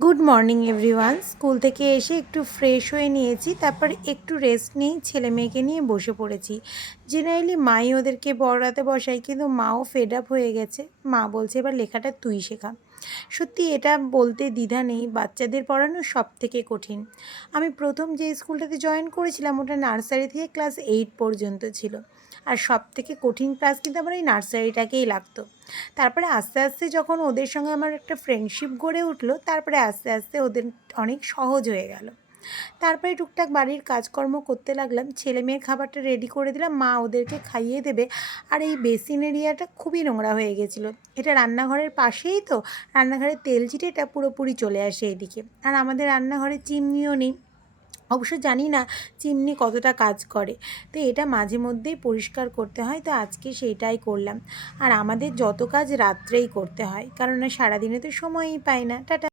Good morning everyone. School থেকে এসে একটু ফ্রেশ হয়ে নিয়েছি, তারপর একটু রেস্ট নিয়ে ছেলে মেয়েকে নিয়ে বসে পড়েছি। জেনারেলি মাই ওদেরকে পড়াতে বসাই, কিন্তু মাও ফেড আপ হয়ে গেছে। মা বলছে এবার লেখাটা তুই শেখা। সত্যি এটা বলতে দ্বিধা নেই, বাচ্চাদের পড়ানো সব থেকে কঠিন। আমি প্রথম যে স্কুলটাতে জয়েন করেছিলাম ওটা নার্সারি থেকে ক্লাস 8 পর্যন্ত ছিল। আর সব থেকে কঠিন ক্লাস কিন্তু আমার এই নার্সারিটাকেই লাগতো। তারপরে আস্তে আস্তে যখন ওদের সঙ্গে আমার একটা ফ্রেন্ডশিপ গড়ে উঠলো, তারপরে আস্তে আস্তে ওদের অনেক সহজ হয়ে গেল। তারপরে টুকটাক বাড়ির কাজকর্ম করতে লাগলাম, ছেলে মেয়ের খাবারটা রেডি করে দিলাম, মা ওদেরকে খাইয়ে দেবে। আর এই বেসিন এরিয়াটা খুবই নোংরা হয়ে গেছিলো। এটা রান্নাঘরের পাশেই তো, রান্নাঘরের তেল চিটেটা পুরোপুরি চলে আসে এদিকে। আর আমাদের রান্নাঘরে চিমনিও নেই, অবশ্য জানি না চিমনি কতটা কাজ করে। তো এটা মাঝে মধ্যেই পরিষ্কার করতে হয়, তো আজকে সেইটাই করলাম। আর আমাদের যত কাজ রাত্রেই করতে হয়, কারণ সারাদিনে তো সময়ই পাই না। টাটা।